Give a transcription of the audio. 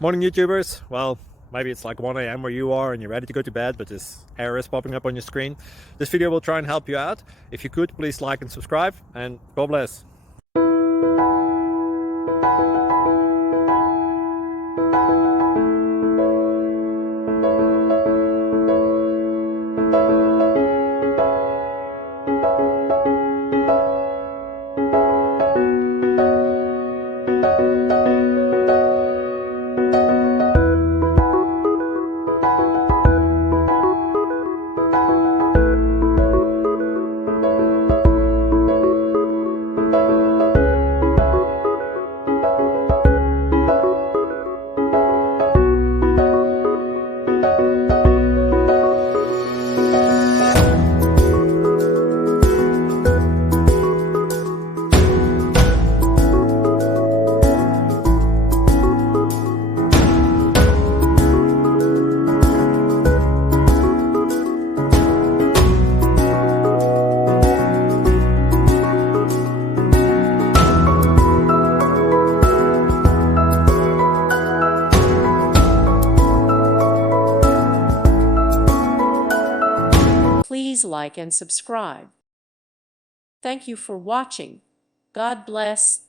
Morning YouTubers. Well, maybe it's like 1 a.m. where you are and you're ready to go to bed, but this error is popping up on your screen. This video will try and help you out. If you could, please like and subscribe, and God bless. Please like and subscribe. Thank you for watching. God bless.